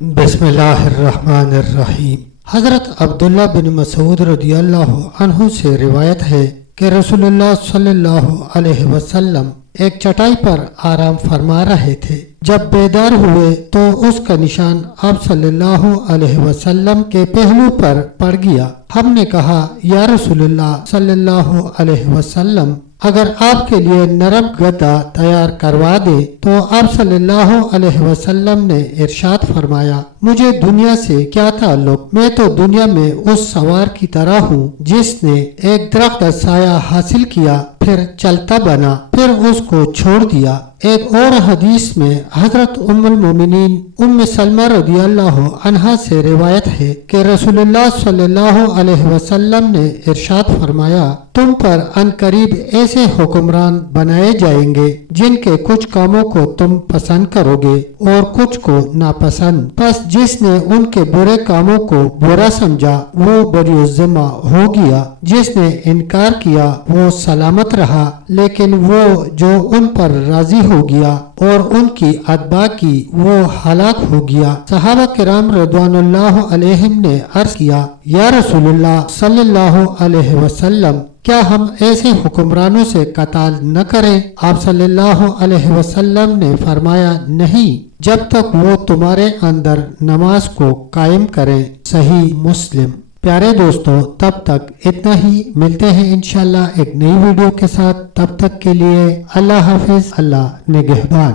بسم اللہ الرحمن الرحیم۔ حضرت عبداللہ بن مسعود رضی اللہ عنہ سے روایت ہے کہ رسول اللہ صلی اللہ علیہ وسلم ایک چٹائی پر آرام فرما رہے تھے۔ جب بیدار ہوئے تو اس کا نشان آپ صلی اللہ علیہ وسلم کے پہلو پر پڑ گیا۔ ہم نے کہا، یا رسول اللہ صلی اللہ علیہ وسلم، اگر آپ کے لیے نرم گدا تیار کروا دے تو آپ صلی اللہ علیہ وسلم نے ارشاد فرمایا، مجھے دنیا سے کیا تعلق، میں تو دنیا میں اس سوار کی طرح ہوں جس نے ایک درخت کا سایہ حاصل کیا، پھر چلتا بنا، پھر اس کو چھوڑ دیا۔ ایک اور حدیث میں حضرت ام المومنین ام سلمہ رضی اللہ عنہا سے روایت ہے کہ رسول اللہ صلی اللہ علیہ وسلم نے ارشاد فرمایا، تم پر ان قریب ایسے حکمران بنائے جائیں گے جن کے کچھ کاموں کو تم پسند کرو گے اور کچھ کو ناپسند، پس جس نے ان کے برے کاموں کو برا سمجھا وہ بری الذمہ ہو گیا، جس نے انکار کیا وہ سلامت رہا، لیکن وہ جو ان پر راضی ہو گیا اور ان کی اتباع کی وہ ہلاک ہو گیا۔ صحابہ کرام رضوان اللہ علیہم نے عرض کیا، یا رسول اللہ صلی اللہ علیہ وسلم، کیا ہم ایسے حکمرانوں سے قتال نہ کریں؟ آپ صلی اللہ علیہ وسلم نے فرمایا، نہیں، جب تک وہ تمہارے اندر نماز کو قائم کریں۔ صحیح مسلم۔ پیارے دوستو، تب تک اتنا ہی، ملتے ہیں انشاءاللہ ایک نئی ویڈیو کے ساتھ، تب تک کے لیے اللہ حافظ، اللہ نگہبان۔